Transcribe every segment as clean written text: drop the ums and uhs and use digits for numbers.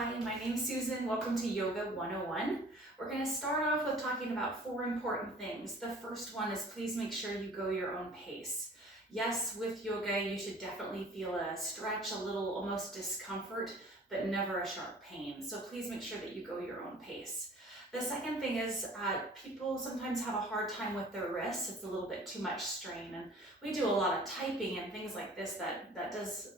Hi, my name's Susan. Welcome to Yoga 101. We're going to start off with talking about 4 important things. The first one is please make sure you go your own pace. Yes, with yoga, you should definitely feel a stretch, a little almost discomfort, but never a sharp pain. So please make sure that you go your own pace. The second thing is people sometimes have a hard time with their wrists. It's a little bit too much strain. And we do a lot of typing and things like this that does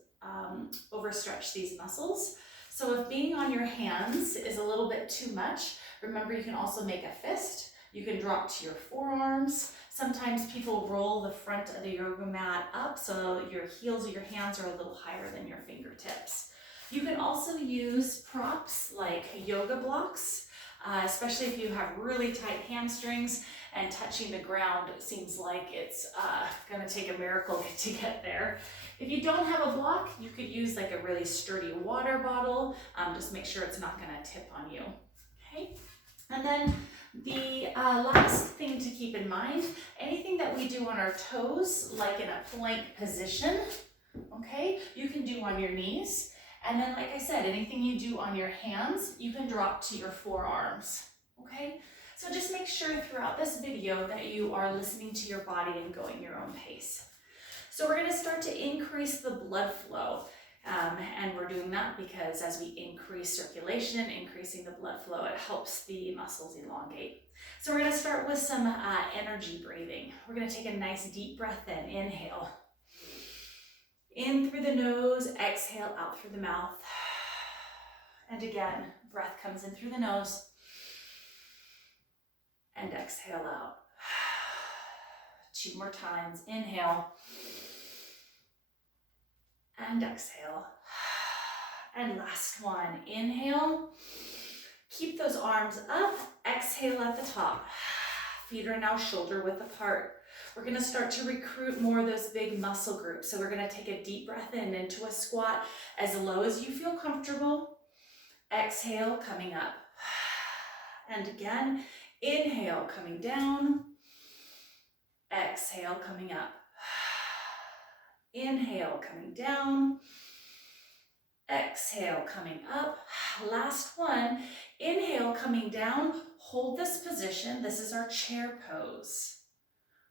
overstretch these muscles. So if being on your hands is a little bit too much, remember you can also make a fist. You can drop to your forearms. Sometimes people roll the front of the yoga mat up so your heels of your hands are a little higher than your fingertips. You can also use props like yoga blocks, especially if you have really tight hamstrings and touching the ground seems like it's gonna take a miracle to get there. If you don't have a block, you could use like a really sturdy water bottle. Just make sure it's not gonna tip on you, okay? And then the last thing to keep in mind, anything that we do on our toes, like in a plank position, okay, you can do on your knees. And then, like I said, anything you do on your hands, you can drop to your forearms, okay? So just make sure throughout this video that you are listening to your body and going your own pace. So we're gonna start to increase the blood flow. And we're doing that because as we increase circulation, increasing the blood flow, it helps the muscles elongate. So we're gonna start with some energy breathing. We're gonna take a nice deep breath in, inhale. In through the nose, exhale out through the mouth. And again, breath comes in through the nose and exhale out. 2 more times, inhale and exhale. And last one, inhale. Keep those arms up, exhale at the top. Feet are now shoulder width apart. We're gonna start to recruit more of those big muscle groups. So we're gonna take a deep breath in into a squat as low as you feel comfortable. Exhale, coming up. And again, inhale, coming down. Exhale, coming up. Inhale, coming down. Exhale, coming up. Last one, inhale, coming down. Hold this position. This is our chair pose.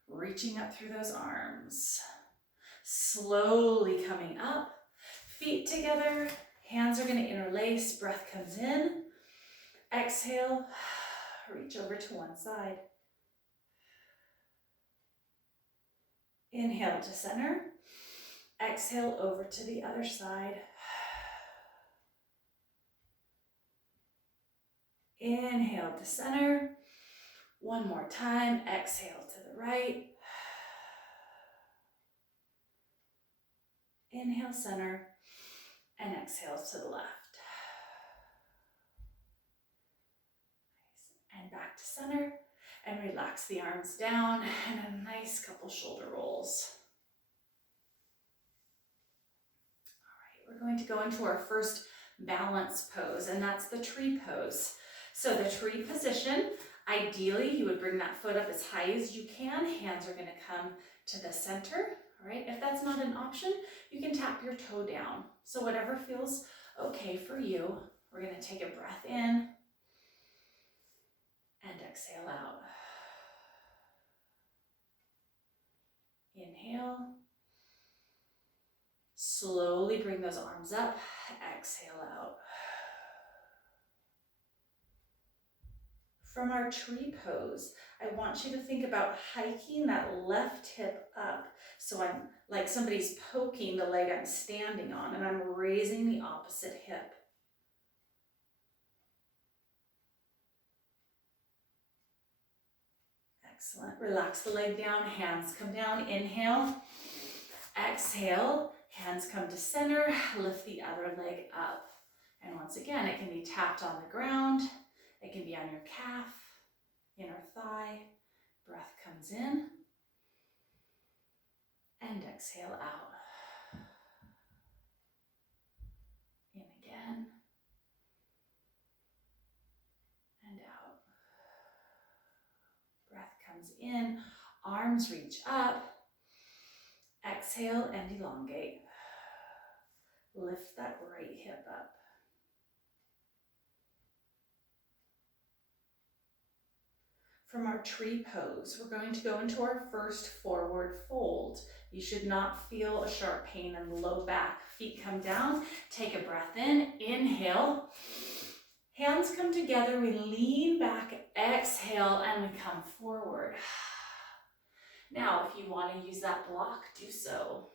Reaching up through those arms. Slowly coming up. Feet together. Hands are going to interlace. Breath comes in. Exhale. Reach over to one side. Inhale to center. Exhale over to the other side. Inhale to center. One more time. Exhale to the right. Inhale, center, and exhale to the left. Nice. And back to center, and relax the arms down, and a nice couple shoulder rolls. All right, we're going to go into our first balance pose, and that's the tree pose. So the tree position, ideally you would bring that foot up as high as you can. Hands are going to come to the center. All right, if that's not an option, you can tap your toe down. So whatever feels okay for you, we're going to take a breath in and exhale out. Inhale. Slowly bring those arms up. Exhale out. From our tree pose, I want you to think about hiking that left hip up. So I'm like somebody's poking the leg I'm standing on, and I'm raising the opposite hip. Excellent. Relax the leg down, hands come down. Inhale. Exhale. Hands come to center. Lift the other leg up. And once again, it can be tapped on the ground. It can be on your calf, inner thigh. Breath comes in and exhale out. In again and out. Breath comes in, arms reach up. Exhale and elongate. Lift that right hip up. From our tree pose, we're going to go into our first forward fold. You should not feel a sharp pain in the low back. Feet come down, take a breath in, inhale. Hands come together, we lean back, exhale, and we come forward. Now, if you want to use that block, do so.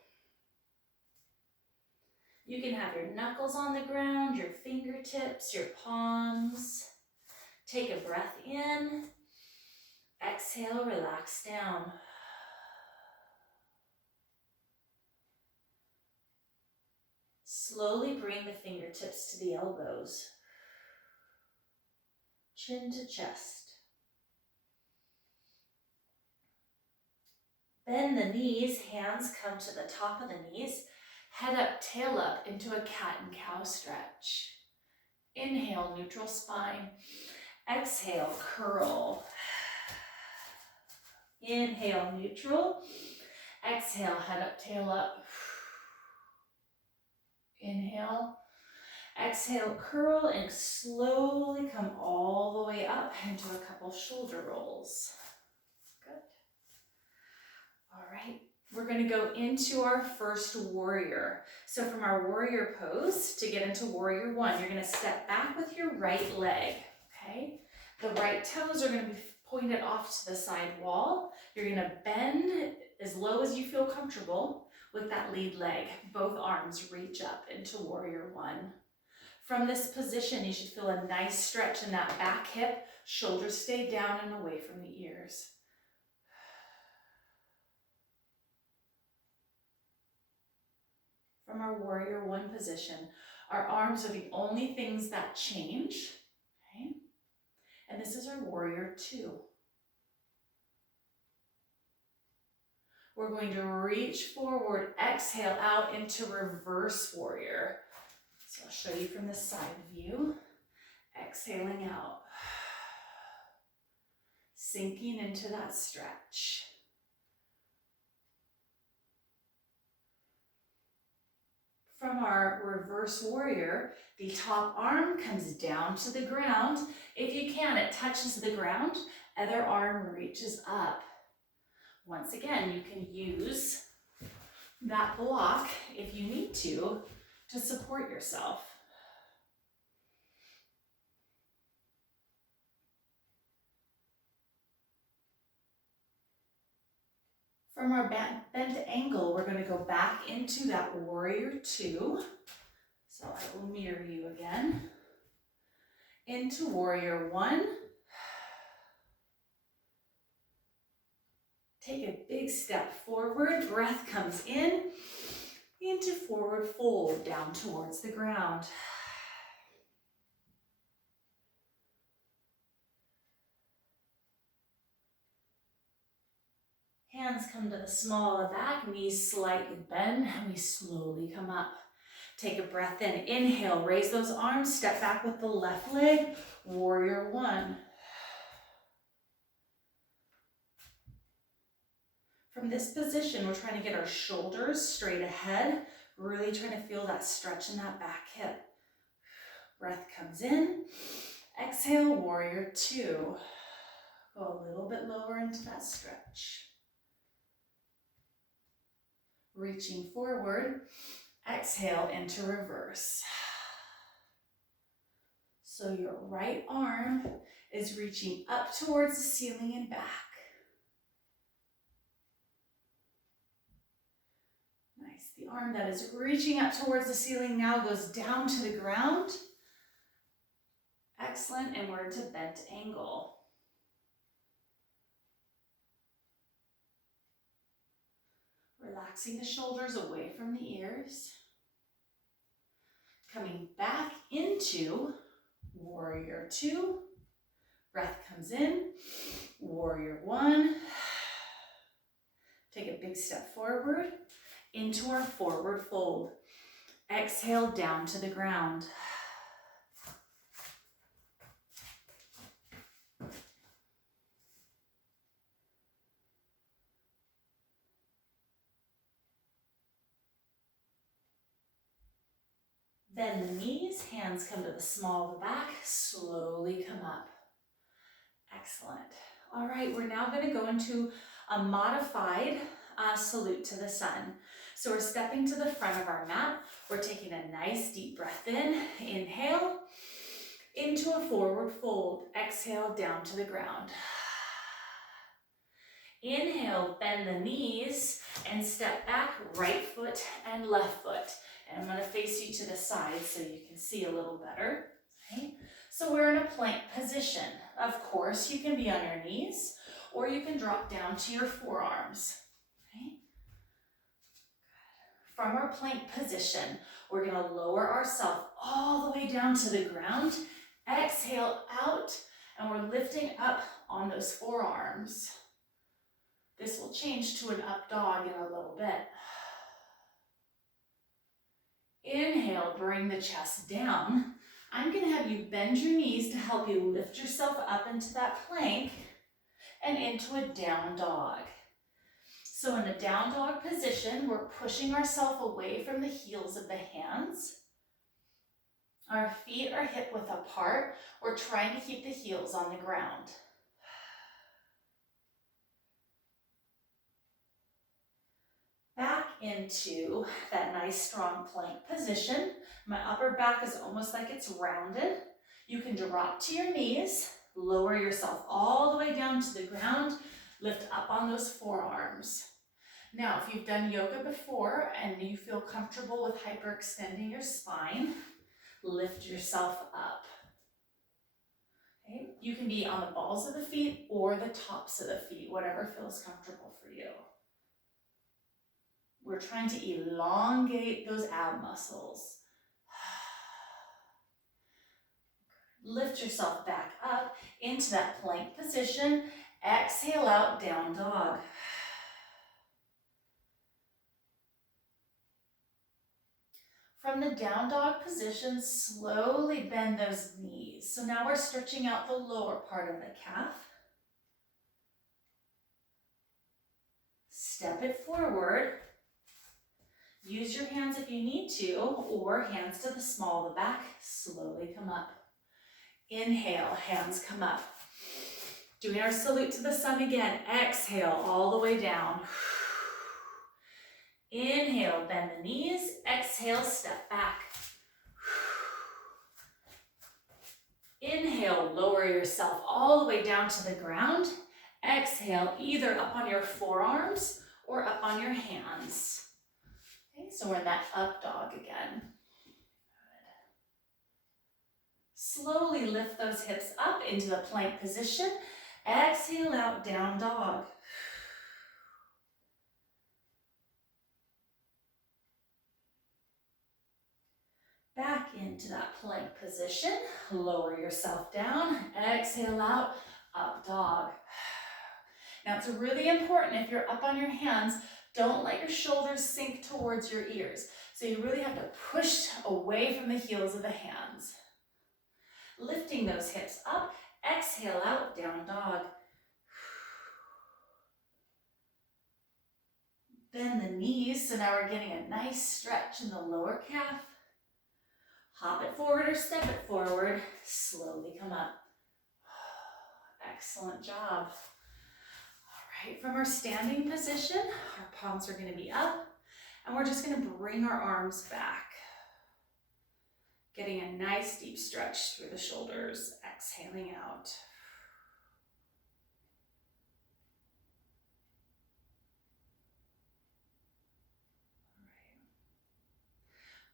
You can have your knuckles on the ground, your fingertips, your palms. Take a breath in. Exhale, relax down. Slowly bring the fingertips to the elbows. Chin to chest. Bend the knees, hands come to the top of the knees. Head up, tail up into a cat and cow stretch. Inhale, neutral spine. Exhale, curl. Inhale, neutral. Exhale, head up, tail up. Inhale. Exhale, curl, and slowly come all the way up into a couple shoulder rolls. Good. All right, we're going to go into our first warrior. So from our warrior pose, to get into warrior one, you're going to step back with your right leg, okay? The right toes are going to be pointed off to the side wall. You're going to bend as low as you feel comfortable with that lead leg. Both arms reach up into warrior one. From this position, you should feel a nice stretch in that back hip. Shoulders stay down and away from the ears. From our warrior one position, our arms are the only things that change, okay? And this is our warrior two. We're going to reach forward, exhale out into reverse warrior. So I'll show you from the side view. Exhaling out. Sinking into that stretch. From our reverse warrior, the top arm comes down to the ground. If you can, it touches the ground. Other arm reaches up. Once again, you can use that block if you need to support yourself. From our bent angle, we're going to go back into that warrior two. So I will mirror you again. Into warrior one. Take a big step forward, breath comes in, into forward fold, down towards the ground. Hands come to the small of the back, knees slightly bend, and we slowly come up. Take a breath in, inhale, raise those arms, step back with the left leg, warrior one. From this position, we're trying to get our shoulders straight ahead, really trying to feel that stretch in that back hip. Breath comes in, exhale, warrior two. Go a little bit lower into that stretch. Reaching forward, exhale into reverse. So your right arm is reaching up towards the ceiling and back. Nice. The arm that is reaching up towards the ceiling now goes down to the ground. Excellent, and we're into bent angle. Relaxing the shoulders away from the ears. Coming back into warrior two. Breath comes in, warrior one. Take a big step forward into our forward fold. Exhale down to the ground. Bend the knees, hands come to the small of the back, slowly come up. Excellent. All right, we're now going to go into a modified salute to the sun. So we're stepping to the front of our mat. We're taking a nice deep breath in. Inhale into a forward fold. Exhale down to the ground. Inhale, bend the knees and step back, right foot and left foot. And I'm going to face you to the side so you can see a little better. Okay? So we're in a plank position. Of course, you can be on your knees or you can drop down to your forearms. Okay? From our plank position, we're going to lower ourselves all the way down to the ground. Exhale out, and we're lifting up on those forearms. This will change to an up dog in a little bit. Inhale, bring the chest down. I'm going to have you bend your knees to help you lift yourself up into that plank and into a down dog. So in a down dog position, we're pushing ourselves away from the heels of the hands. Our feet are hip width apart. We're trying to keep the heels on the ground. Back into that nice strong plank position. My upper back is almost like it's rounded. You can drop to your knees, lower yourself all the way down to the ground, lift up on those forearms. Now, if you've done yoga before and you feel comfortable with hyperextending your spine, lift yourself up. Okay? You can be on the balls of the feet or the tops of the feet, whatever feels comfortable for you. We're trying to elongate those ab muscles. Lift yourself back up into that plank position. Exhale out, down dog. From the down dog position, slowly bend those knees. So now we're stretching out the lower part of the calf. Step it forward. Use your hands if you need to, or hands to the small of the back. Slowly come up. Inhale, hands come up. Doing our salute to the sun again. Exhale all the way down. Inhale, bend the knees. Exhale, step back. Inhale, lower yourself all the way down to the ground. Exhale, either up on your forearms or up on your hands. Okay, so we're in that up dog again. Good. Slowly lift those hips up into the plank position. Exhale out, down dog. Back into that plank position. Lower yourself down. Exhale out, up dog. Now it's really important if you're up on your hands, don't let your shoulders sink towards your ears. So you really have to push away from the heels of the hands. Lifting those hips up. Exhale out, down dog. Bend the knees, so now we're getting a nice stretch in the lower calf. Hop it forward or step it forward. Slowly come up. Excellent job. All right, from our standing position, our palms are going to be up, and we're just going to bring our arms back. Getting a nice deep stretch through the shoulders, exhaling out.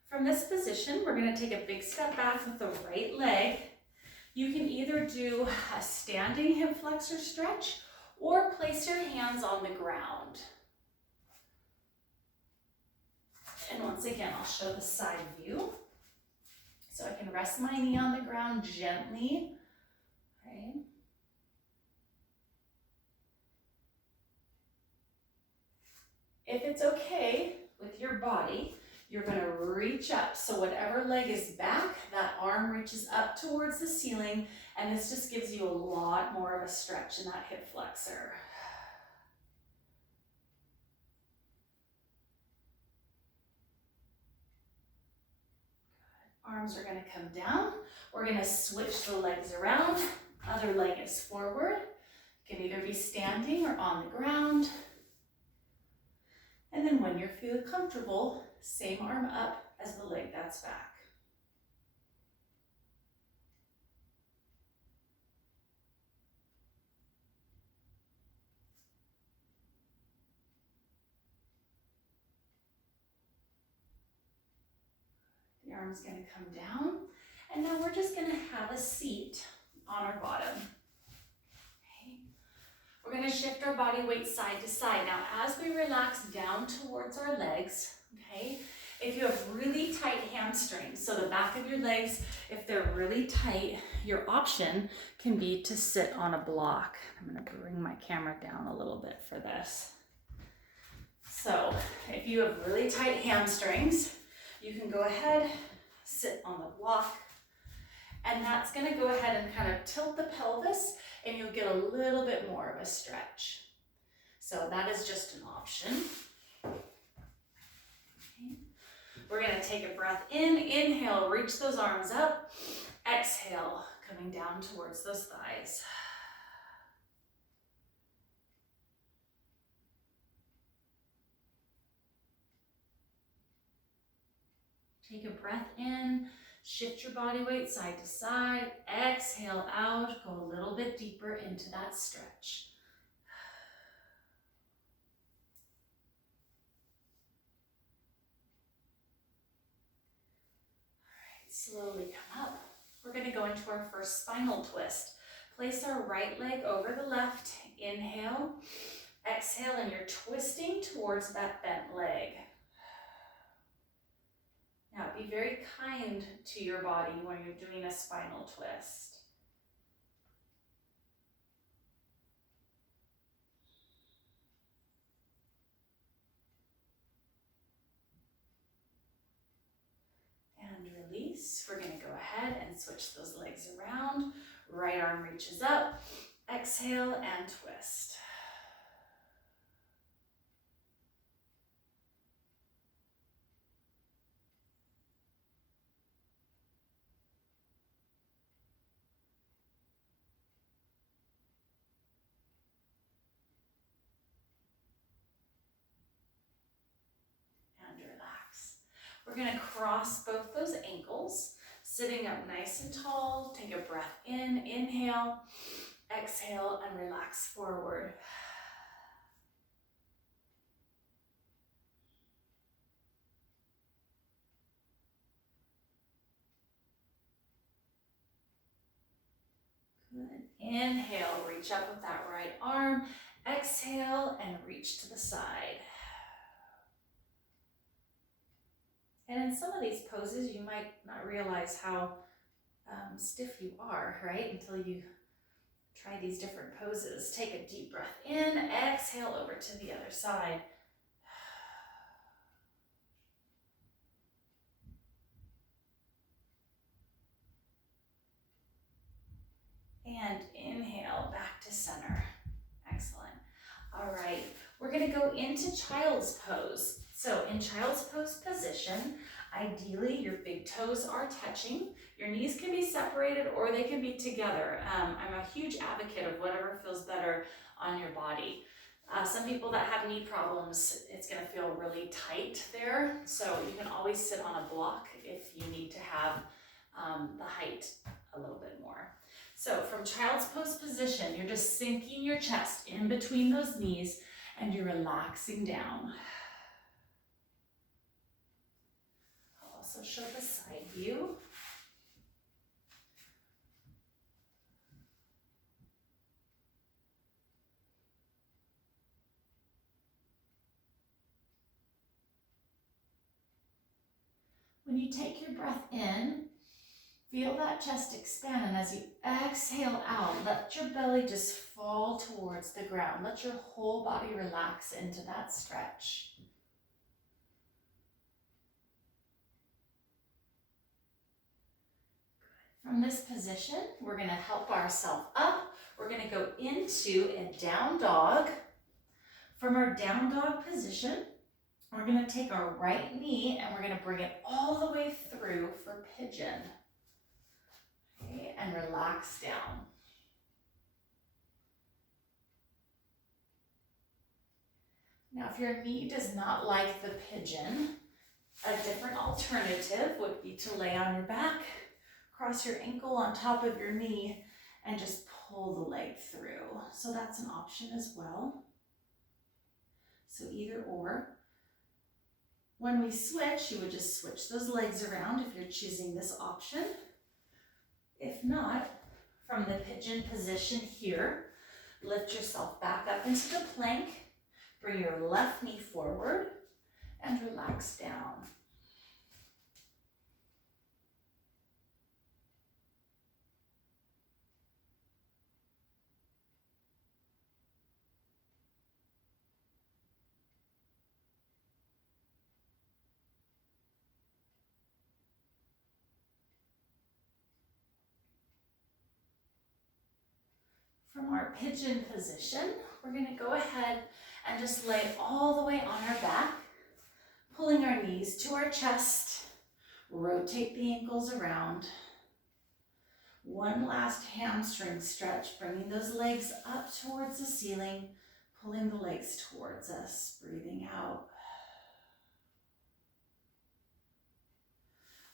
From this position, we're going to take a big step back with the right leg. You can either do a standing hip flexor stretch or place your hands on the ground. And once again, I'll show the side view. So I can rest my knee on the ground gently. Okay. If it's okay with your body, you're going to reach up. So whatever leg is back, that arm reaches up towards the ceiling, and this just gives you a lot more of a stretch in that hip flexor. Arms are going to come down. We're going to switch the legs around. Other leg is forward. It can either be standing or on the ground. And then when you're feeling comfortable, same arm up as the leg that's back. The arm's going to come down, and now we're just going to have a seat on our bottom. Okay. We're going to shift our body weight side to side. Now, as we relax down towards our legs, okay, if you have really tight hamstrings, so the back of your legs, if they're really tight, your option can be to sit on a block. I'm going to bring my camera down a little bit for this. So if you have really tight hamstrings, you can go ahead, sit on the block, and that's going to go ahead and kind of tilt the pelvis, and you'll get a little bit more of a stretch. So that is just an option. Okay. We're going to take a breath in, inhale, reach those arms up, exhale, coming down towards those thighs. Take a breath in, shift your body weight side to side, exhale out, go a little bit deeper into that stretch. All right, slowly come up. We're going to go into our first spinal twist. Place our right leg over the left, inhale, exhale, and you're twisting towards that bent leg. Now, be very kind to your body when you're doing a spinal twist. And release. We're going to go ahead and switch those legs around. Right arm reaches up. Exhale and twist. We're going to cross both those ankles, sitting up nice and tall. Take a breath in, inhale, exhale, and relax forward. Good. Inhale, reach up with that right arm. Exhale, and reach to the side. And in some of these poses, you might not realize how stiff you are, right? Until you try these different poses. Take a deep breath in, exhale over to the other side. And inhale back to center. Excellent. All right, we're going to go into child's pose. So in child's pose position, ideally your big toes are touching. Your knees can be separated or they can be together. I'm a huge advocate of whatever feels better on your body. Some people that have knee problems, it's going to feel really tight there. So you can always sit on a block if you need to have the height a little bit more. So from child's pose position, you're just sinking your chest in between those knees and you're relaxing down. I'll also show the side view. When you take your breath in, feel that chest expand, and as you exhale out, let your belly just fall towards the ground. Let your whole body relax into that stretch. From this position, we're going to help ourselves up. We're going to go into a down dog. From our down dog position, we're going to take our right knee and we're going to bring it all the way through for pigeon. Okay, and relax down. Now, if your knee does not like the pigeon, a different alternative would be to lay on your back, cross your ankle on top of your knee, and just pull the leg through. So that's an option as well. So either or. When we switch, you would just switch those legs around if you're choosing this option. If not, from the pigeon position here, lift yourself back up into the plank, bring your left knee forward, and relax down. From our pigeon position, we're going to go ahead and just lay all the way on our back, pulling our knees to our chest, rotate the ankles around. One last hamstring stretch, bringing those legs up towards the ceiling, pulling the legs towards us, breathing out.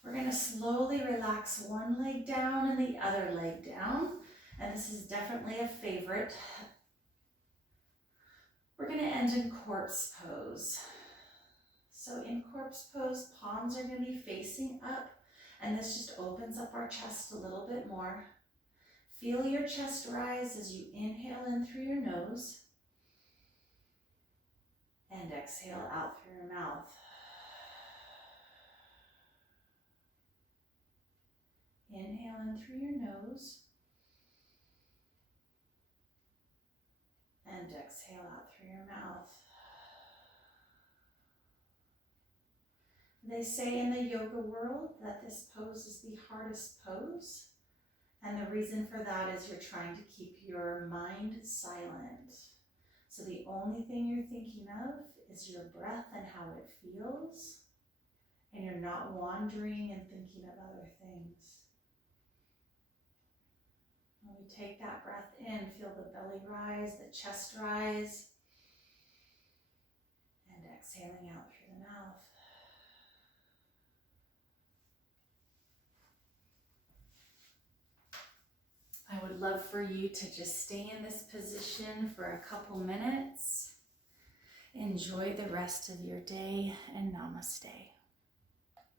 We're going to slowly relax one leg down and the other leg down. And this is definitely a favorite. We're going to end in corpse pose. So in corpse pose, palms are going to be facing up, and this just opens up our chest a little bit more. Feel your chest rise as you inhale in through your nose and exhale out through your mouth. Inhale in through your nose and exhale out through your mouth. They say in the yoga world that this pose is the hardest pose. And the reason for that is you're trying to keep your mind silent. So the only thing you're thinking of is your breath and how it feels. And you're not wandering and thinking of other things. When we take that breath in, feel the belly rise, the chest rise, and exhaling out through the mouth. I would love for you to just stay in this position for a couple minutes. Enjoy the rest of your day, and namaste.